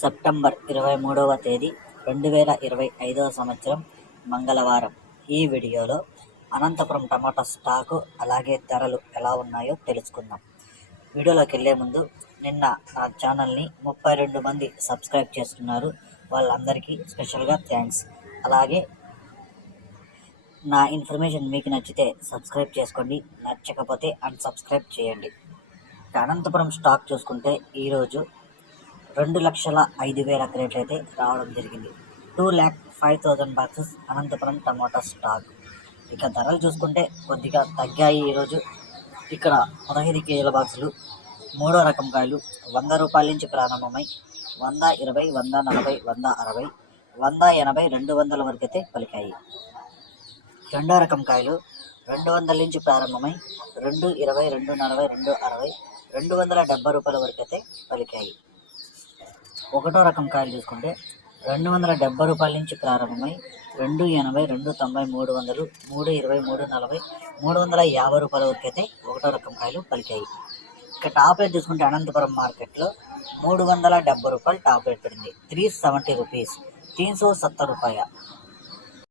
September 23వ తేదీ 2025వ సంవత్సరం మంగళవారం. ఈ వీడియోలో అనంతపురం టమాటా స్టాకు అలాగే ధరలు ఎలా ఉన్నాయో తెలుసుకుందాం. వీడియోలోకి వెళ్ళే ముందు నిన్న నా ఛానల్ని 32 మంది సబ్స్క్రైబ్ చేసుకున్నారు. వాళ్ళందరికీ స్పెషల్గా థ్యాంక్స్. అలాగే నా ఇన్ఫర్మేషన్ మీకు నచ్చితే సబ్స్క్రైబ్ చేసుకోండి, నచ్చకపోతే అన్సబ్స్క్రైబ్ చేయండి. అనంతపురం స్టాక్ చూసుకుంటే ఈరోజు 2,05,000 క్రేట్లు అయితే రావడం జరిగింది. 2,05,000 బాక్సెస్ అనంతపురం టమాటా స్టాక్. ఇక ధరలు చూసుకుంటే కొద్దిగా తగ్గాయి ఈరోజు. ఇక్కడ 15 కేజీల బాక్సులు మూడో రకం కాయలు 100 రూపాయల నుంచి ప్రారంభమై 120, 140, 160, 180, 200 వరకు అయితే పలికాయి. రెండో రకం కాయలు 200 నుంచి ప్రారంభమై 220, 240, 260, 270 రూపాయల వరకు అయితే పలికాయి. ఒకటో రకం కాయలు చూసుకుంటే 270 రూపాయల నుంచి ప్రారంభమై 280, 290, 300, 320, 340, 350 రూపాయల వరకు అయితే ఒకటో రకం కాయలు పలికాయి. ఇక టాప్ రేట్ చూసుకుంటే అనంతపురం మార్కెట్లో 370 రూపాయలు టాప్ రేట్ పడింది. 370 రూపీస్, 370 రూపాయ.